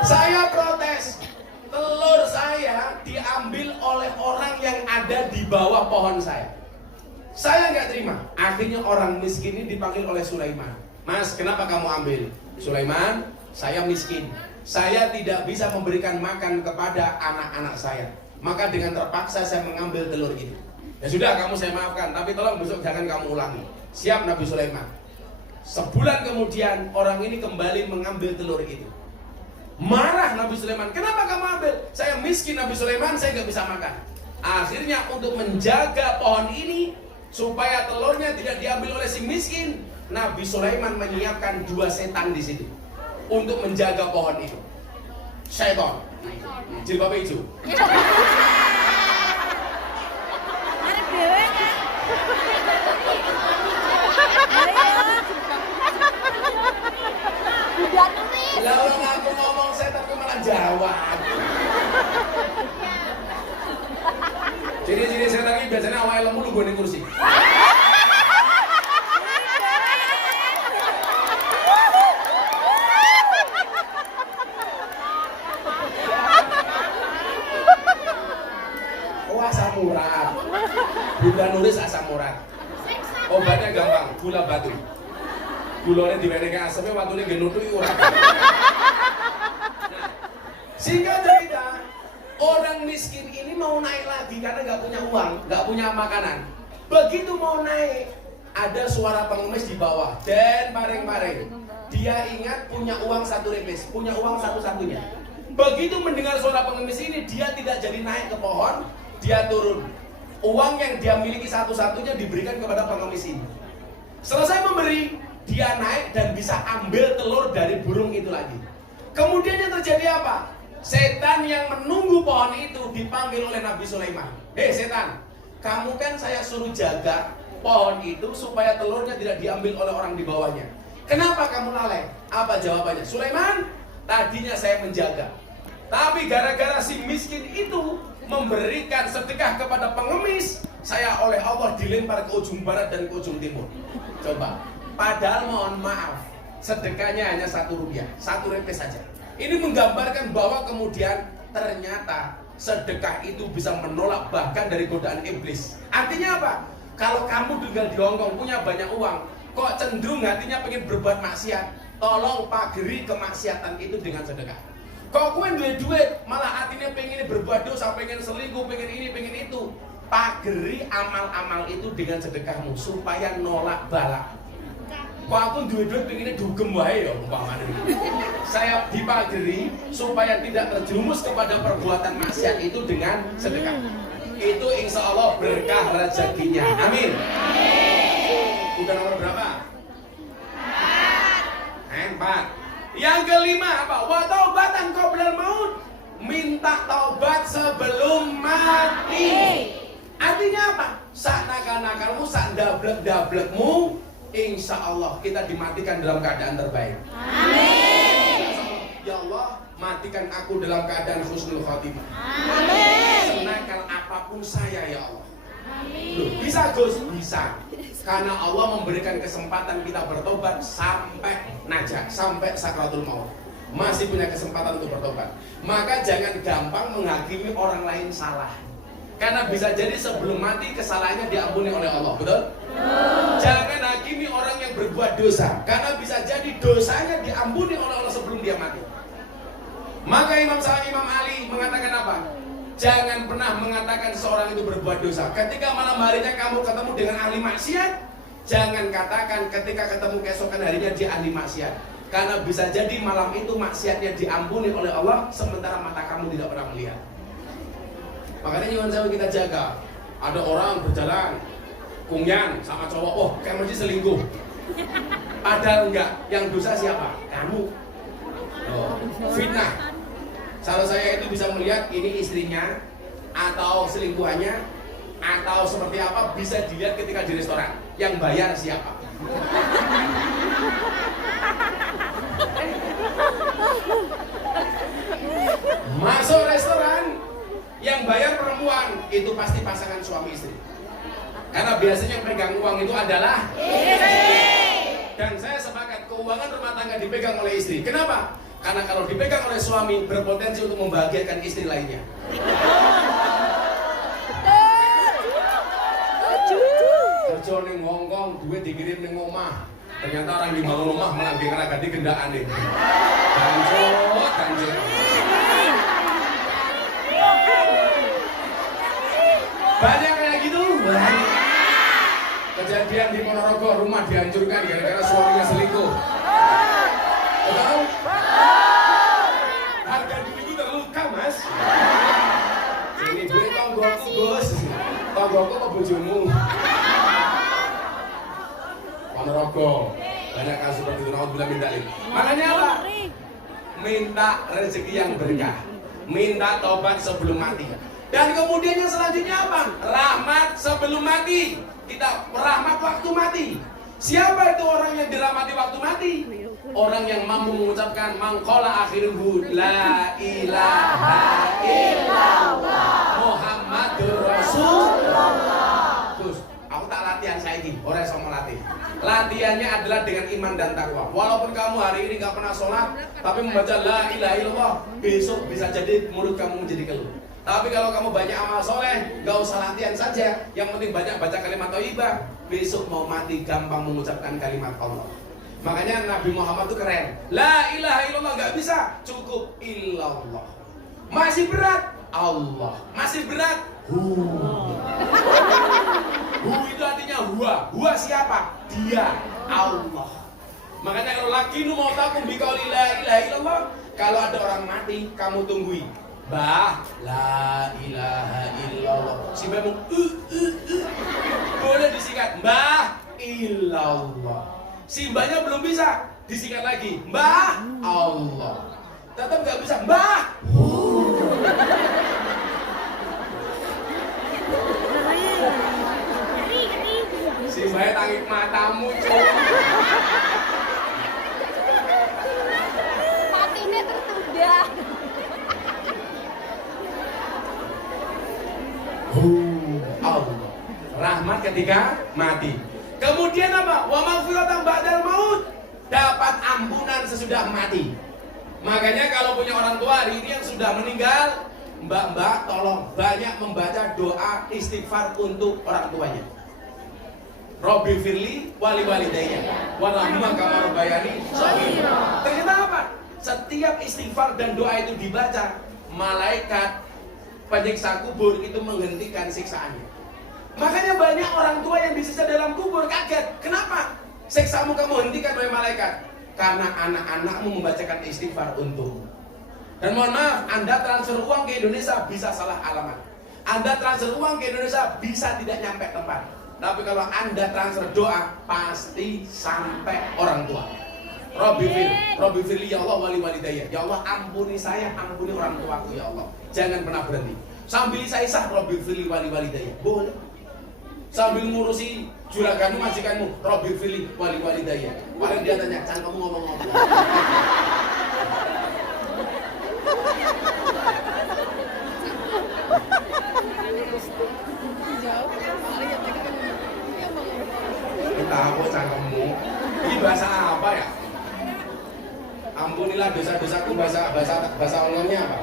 Saya protes. Telur saya diambil oleh orang yang ada di bawah pohon saya. Saya nggak terima. Akhirnya orang miskin ini dipanggil oleh Sulaiman. Mas, kenapa kamu ambil? Sulaiman, saya miskin. Saya tidak bisa memberikan makan kepada anak-anak saya. Maka dengan terpaksa saya mengambil telur itu. Ya sudah, kamu saya maafkan, tapi tolong besok jangan kamu ulangi. Siap Nabi Sulaiman. Sebulan kemudian orang ini kembali mengambil telur itu. Marah Nabi Sulaiman, kenapa kamu ambil? Saya miskin Nabi Sulaiman, saya nggak bisa makan. Akhirnya untuk menjaga pohon ini supaya telurnya tidak diambil oleh si miskin, Nabi Sulaiman menyiapkan 2 setan di situ untuk menjaga pohon itu. Setan, jilbab hijau. Lah orang aku ngomong setan aku malah jawab. Ciri-ciri setan ini biasanya awalnya lemu lu gue di kursi. Oh, asam urat. Bunda nulis asam urat. Obatnya gampang, gula batu. Gulanya diwenehke asemnya watune nggih nutuhi urat. Sehingga cerita, orang miskin ini mau naik lagi karena nggak punya uang, nggak punya makanan. Begitu mau naik, ada suara pengemis di bawah dan paring-paring. Dia ingat punya uang 1 repes, punya uang satu-satunya. Begitu mendengar suara pengemis ini, dia tidak jadi naik ke pohon, dia turun. Uang yang dia miliki satu-satunya diberikan kepada pengemis ini. Selesai memberi, dia naik dan bisa ambil telur dari burung itu lagi. Kemudian yang terjadi apa? Setan yang menunggu pohon itu dipanggil oleh Nabi Sulaiman. Hei setan, kamu kan saya suruh jaga pohon itu supaya telurnya tidak diambil oleh orang di bawahnya. Kenapa kamu lalai? Apa jawabannya? Sulaiman, tadinya saya menjaga, tapi gara-gara si miskin itu memberikan sedekah kepada pengemis, saya oleh Allah dilempar ke ujung barat dan ke ujung timur. Coba. Padahal mohon maaf, sedekahnya hanya 1 rupiah, 1 repes saja. Ini menggambarkan bahwa kemudian ternyata sedekah itu bisa menolak bahkan dari godaan iblis. Artinya apa? Kalau kamu tinggal di Hongkong punya banyak uang, kok cenderung hatinya pengen berbuat maksiat, tolong pageri kemaksiatan itu dengan sedekah. Kok kue duit malah hatinya pengen berbuat dosa, pengen selingkuh, pengen ini, pengen itu, pageri amal-amal itu dengan sedekahmu supaya nolak balak. Kok aku duit pengennya dugem wae ya umpamanya. Saya dipageri supaya tidak terjerumus kepada perbuatan maksiat itu dengan sedekah. Itu insya Allah berkah rezekinya. Amin. Udah nomor berapa? 4. Yang kelima apa? Wa taubatan qoblal maut. Minta taubat sebelum mati. Artinya apa? Sak nakal-nakalmu, sak dablek-dablekmu, insya Allah kita dimatikan dalam keadaan terbaik. Amin. Ya Allah, matikan aku dalam keadaan husnul khotimah. Amin. Senakal apapun saya ya Allah. Amin. Loh, bisa Gus? Bisa. Karena Allah memberikan kesempatan kita bertobat sampai najak, sampai sakratul maut. Masih punya kesempatan untuk bertobat. Maka jangan gampang menghakimi orang lain salah. Karena bisa jadi sebelum mati kesalahannya diampuni oleh Allah, betul? Jangan hakimi orang yang berbuat dosa, karena bisa jadi dosanya diampuni oleh Allah sebelum dia mati. Maka Imam Ali mengatakan apa? Jangan pernah mengatakan seorang itu berbuat dosa. Ketika malam harinya kamu ketemu dengan ahli maksiat, jangan katakan ketika ketemu keesokan harinya dia ahli maksiat. Karena bisa jadi malam itu maksiatnya diampuni oleh Allah, sementara mata kamu tidak pernah melihat. Makanya nyuwun sewu kita jaga. Ada orang berjalan kungyan sama cowok, oh kamu mesti selingkuh. Padahal enggak, yang dosa siapa? Kamu. Oh, fitnah. Kalau saya itu bisa melihat ini istrinya atau selingkuhannya atau seperti apa bisa dilihat ketika di restoran. Yang bayar siapa? Masuk restoran, yang bayar perempuan itu pasti pasangan suami istri. Karena biasanya yang pegang uang itu adalah istri. Dan saya sepakat keuangan rumah tangga dipegang oleh istri. Kenapa? Karena kalau dipegang oleh suami berpotensi untuk membahagiakan istri lainnya. Kerja ning Hongkong, duit dikirim ning omah. Ternyata orang di bangun omah malah ganti gendaan nih. Ganjot. Banyak kayak gitu. Kejadian di Ponorogo, rumah dihancurkan gara-gara suaminya selingkuh. Tahu? Harga diri itu terluka, Mas. Ini gue tonggoku, Gus. Tonggoku apa bojomu? Ponorogo. Banyak kasus seperti itu, naudzubillah min dzalik. Makanya apa? Minta rezeki yang berkah. Minta tobat sebelum mati. Dan kemudian yang selanjutnya apa? Rahmat sebelum mati. Kita rahmat waktu mati. Siapa itu orang yang dirahmati waktu mati? Orang yang mampu mengucapkan mangkola akhiruhu la ilaha illallah Muhammadur Rasulullah. Gus, aku tak latihan saiki, orang yang melatih. Latihannya adalah dengan iman dan takwa. Walaupun kamu hari ini gak pernah sholat, tapi membaca la ilaha illallah, besok bisa jadi mulut kamu menjadi keluh. Tapi kalau kamu banyak amal soleh, gak usah latihan saja. Yang penting banyak baca kalimat thayyibah. Besok mau mati gampang mengucapkan kalimat Allah. Makanya Nabi Muhammad itu keren. La ilaha illallah gak bisa, cukup illallah. Masih berat, Allah. Masih berat, hu. Hu itu artinya huwa. Huwa siapa? Dia, Allah. Makanya kalau laki nu mau takum biqauli la ilaha illallah, kalau ada orang mati, kamu tunggui. Bah, la ilaha illallah. Si mbah mau boleh disingkat Mbah illallah. Si mbahnya belum bisa, disingkat lagi Mbah Allah. Tetap nggak bisa Mbah. Si mbahnya tangik matamu cuy. Matinya tertunda. Allah. Rahmat ketika mati. Kemudian apa? Wa maghfiratan ba'dal maut. Dapat ampunan sesudah mati. Makanya kalau punya orang tua hari ini yang sudah meninggal, mbak-mbak tolong banyak membaca doa istighfar untuk orang tuanya. Robbi firli wali walidayya warahmah kama rabbayani shaghira. Ternyata apa? Setiap istighfar dan doa itu dibaca, malaikat penyiksa kubur itu menghentikan siksaannya. Makanya banyak orang tua yang disiksa dalam kubur kaget. Kenapa? Siksamu kamu hentikan oleh malaikat. Karena anak-anakmu membacakan istighfar untukmu. Dan mohon maaf, Anda transfer uang ke Indonesia bisa salah alamat. Anda transfer uang ke Indonesia bisa tidak nyampe tempat. Tapi kalau Anda transfer doa, pasti sampai orang tua. Robbi firli ya Allah wali walidayya. Ya Allah ampuni saya, ampuni orang tuaku ya Allah. Jangan pernah berhenti. Sambil saya Robbi firli wali walidayya. Boleh. Sambil ngurusi juraganmu, majikanmu, Robbi firli wali walidayya. Paling dia tanya, jangan kamu ngomong-ngomong. Kita apa cangkemmu? Ini bahasa apa ya? Ampunilah dosa-dosaku, bahasa Allahnya apa?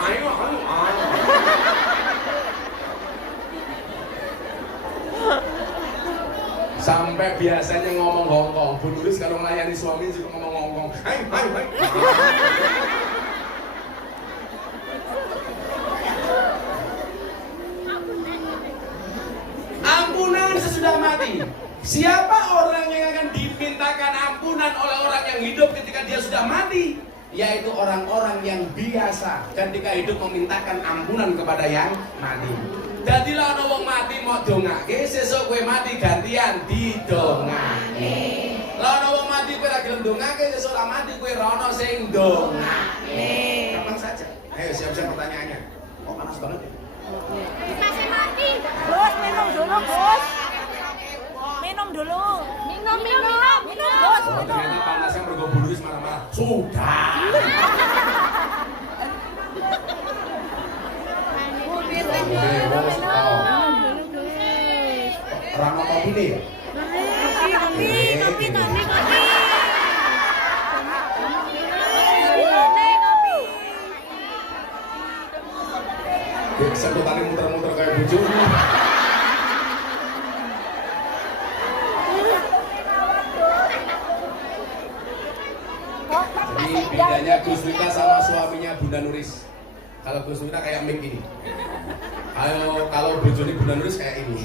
Ayo. Sampai biasanya ngomong Hongkong. Bu Nuris kalau melayani suami juga ngomong Hongkong. Hai. Ampunan sesudah mati. Siapa orang yang akan dimintakan ampunan oleh orang yang hidup ketika dia sudah mati? Yaitu orang-orang yang biasa ketika hidup memintakan ampunan kepada yang mati. Jadilah ana wong mati mau dongake, sesuk kowe mati gantian didongake. Lah ana wong mati kowe ra gelem dongake, sesuk ora mati kowe ra ono sing dongake. Gampang saja. Ayo siap-siap pertanyaannya. Kok panas banget ya? Masih mati. Bos, minum dulu, bos. Minum dulu. Minum. Bos. Oh, ternyata panasnya mergo Bu Nuris marah-marah. Sudah. Rano kopi nih ya? Kopi. Sedotannya muter-muter kayak bucu. Jadi bedanya Gus Wita sama suaminya Bunda Nuris. Kalau Gus Wita kayak mic ini. Kalau bojone Bunda Nuris kayak ini.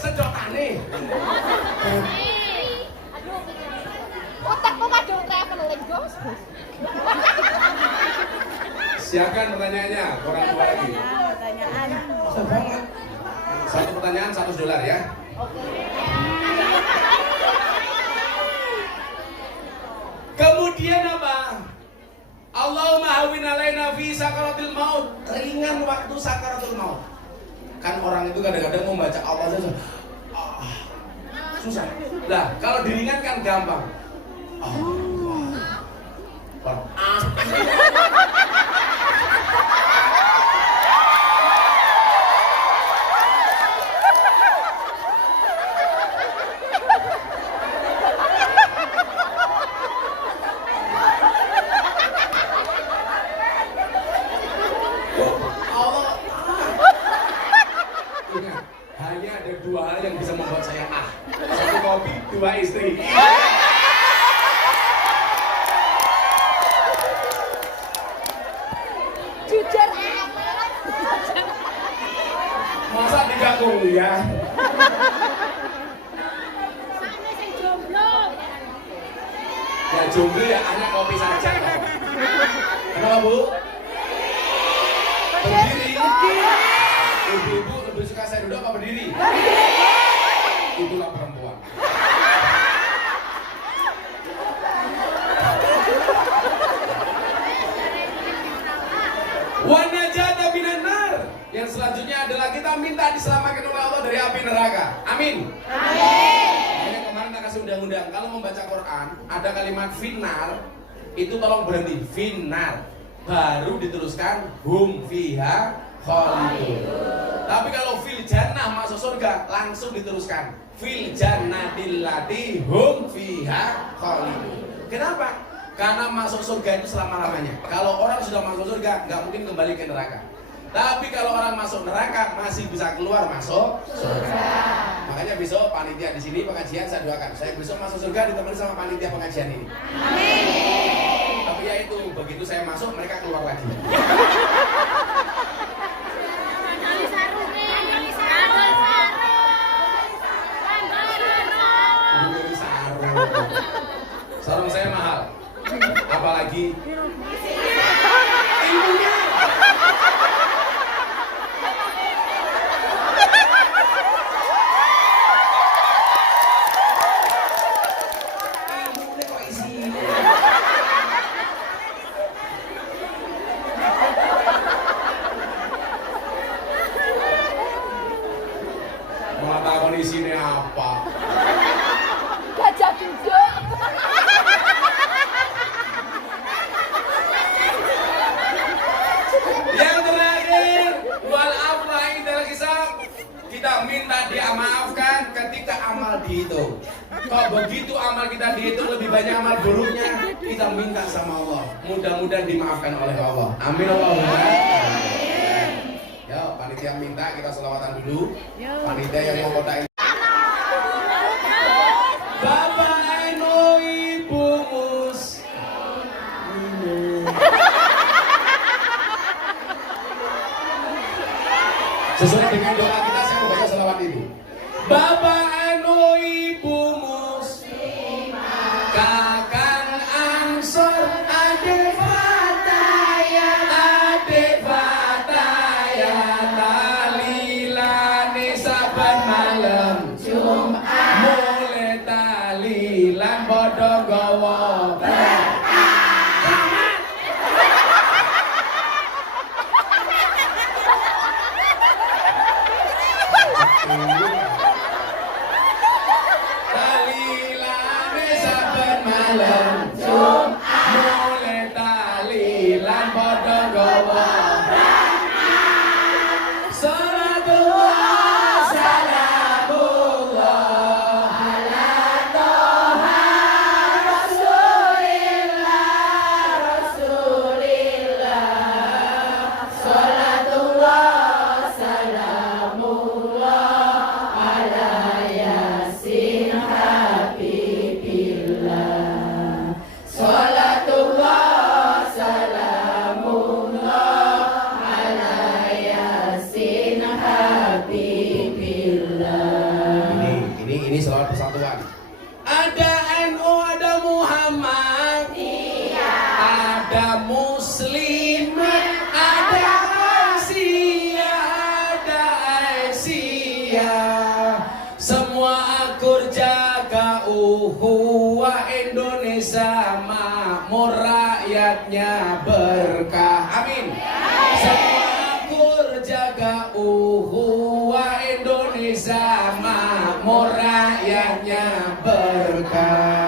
Sedotane. Aduh. Otakku kadung traveling, Bos. Siapkan pertanyaannya, orang tua lagi. Pertanyaan. Susah banget. Satu pertanyaan $100 ya. Kemudian apa? Allahumma hawwin alaina fi sakaratil maut. Ringan waktu sakaratul maut. Kan orang itu kadang-kadang membaca Allah saja susah. Lah, kalau diringankan gampang. Ingat, hanya ada dua hal yang bisa membuat saya satu kopi, dua istri. Jujur. Masa tidak kuliah? Sana sing jomblo. Ya jomblo ya hanya kopi saja. Kenapa Bu? Berdiri. Ibu-ibu lebih suka saya duduk apa berdiri? Itulah perempuan. Wanajata minan nar. Yang selanjutnya adalah kita minta diselamatkan oleh Allah dari api neraka. Amin. Amin. Kemarin tak kasih undang-undang. Kalau membaca Quran ada kalimat final, itu tolong berhenti. Final. Baru diteruskan hum fiha khalidun. Tapi kalau fil jannah masuk surga langsung diteruskan fil jannatil lati hum fiha khalidun. Kenapa? Karena masuk surga itu selama-lamanya. Kalau orang sudah masuk surga, nggak mungkin kembali ke neraka. Tapi kalau orang masuk neraka, masih bisa keluar masuk surga. Makanya besok panitia di sini pengajian saya doakan. Saya besok masuk surga ditemani sama panitia pengajian ini. Amin. Tapi ya itu, begitu saya masuk, mereka keluar lagi. Sarung saya mahal. Apalagi ilmunya. Ilmunya kok isinya. Mengatakan isinya apa? Gajah duduk. Yang terakhir, wal aflah idal hisab. Kita minta dia maafkan ketika amal dihitung. Kalau begitu amal kita dihitung lebih banyak amal buruknya, kita minta sama Allah. Mudah-mudahan dimaafkan oleh Allah. Amin Allahumma. Ya, panitia minta kita selawatan dulu. Panitia yang mau kodain. Bapak Eno Ibu Mus. Sesuai dengan doa kita, saya membaca selawat ini. Bapak anu ibu muslimah, kakang ansor, adik fataya, talilane saben malam Jumat, mulai talilan padha gawa. Talilane saben malam Jumat, mulai talilan padha gawa. Salatullah salamullah ala toha rasulillah. Salatullah salamullah ala yasin habibillah. Salatullah salamullah ala yasin habibillah. Ini selawat persatuan. Ada NU, ada Muhammad, iya. Ada Muslimat, ada Asia, ada Asia. Semua akur jaga uhuwa Indonesia makmur, rakyatnya berkah. Amin. Semua akur jaga uhuwa Indonesia makmur, rakyatnya berkah.